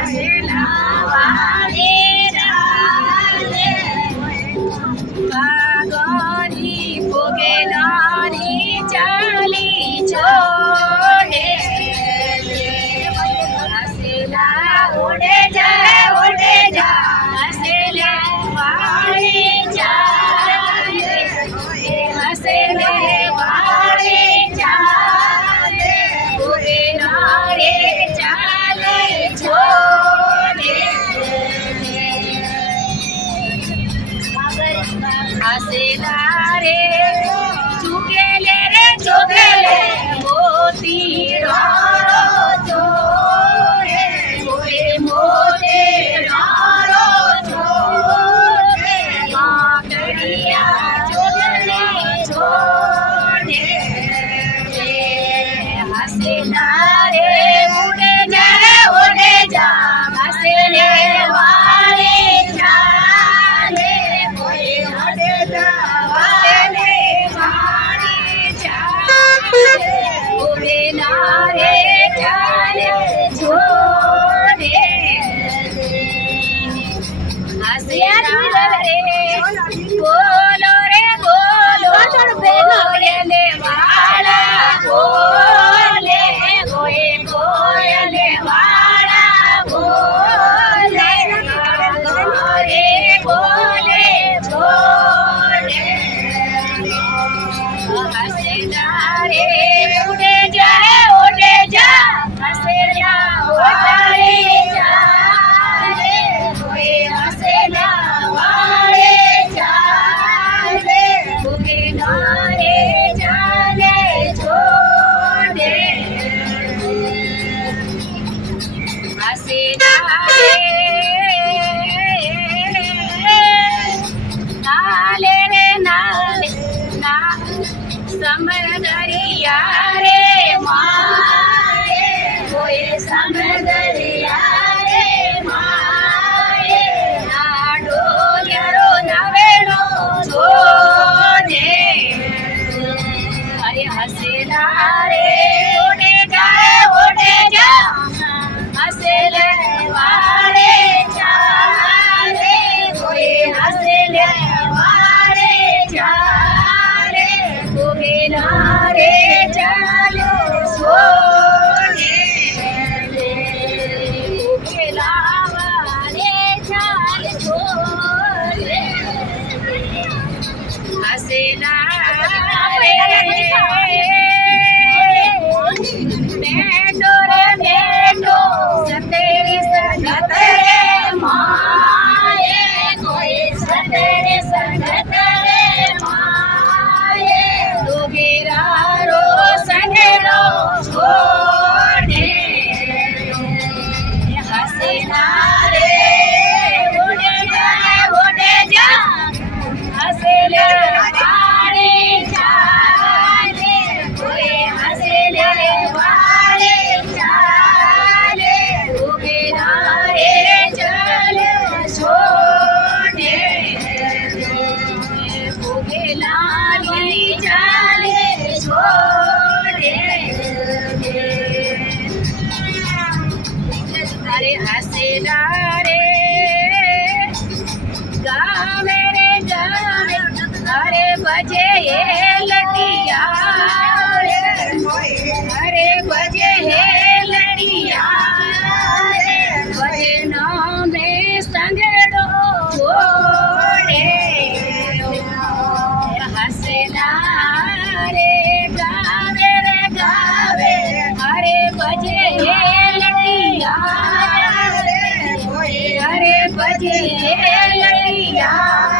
હસેલા વાળે ચાલે કાગરી ભોગેલારી ચાલી છોડે હસેલા ઉડે જા હસેલા વાળે ચાલે હસેલે વાળે ચાલે ભોગેલારે ચાલે છોડે હસેલા રે ચુગેલે મોતી રારો ચોરે મોતે રારો ચોરે માકડિયા ચોગલે છોડે હસેલા રે ઉડે જા હસેલે વાળે ચાલે કોઈ હડે હસેલે વાળે ચાલે ઉડે નારે ચાલે છોડે હસેલા રે બોલો કોયલે વાળા બોલે કોયલે વાળા બોલે રે બોલે છોડે હસેલા રે ઉડે જા હસેલા વાળે ચાલે કોઈ હસેલા વાળે ચાલે ભોગેલારે ચાલે છોડે હસેલા નાલે રે નાલે સમદરિયા રે મારે કોઈ સમદરિયા રે મારે ના ડોલ્યો નવેડો છોડે અરે હસેલા રે ઉડે જા હસેલે વાળે ચાલે કોઈ હસેલે વાળે ચાલે ભોગેલા રે ચાલો છોડે ભોગેલા વાળે ચાલે છોડે હસેલા રે બેટો સતેરી સંગત રે માએ કોઈ સતેરી સંગત રે માએ ડોગેરારો સંગેરો છોડે હસેલા રે ઉડે જા હસેલે વાળે ચાલે કોઈ હસેલે વાળે ચાલે ભોગેલા રે ચાલે છોડે ભોગેલાની ચાલે છોડે અરે હસેલા રે ગામે અરે બજે હે લડિયા અરે બજે હે લડિયા બજે નામે સંગડો છોડે હસેલા રે ગાવે અરે બજે હે લડિયા અરે બજે હે લડિયા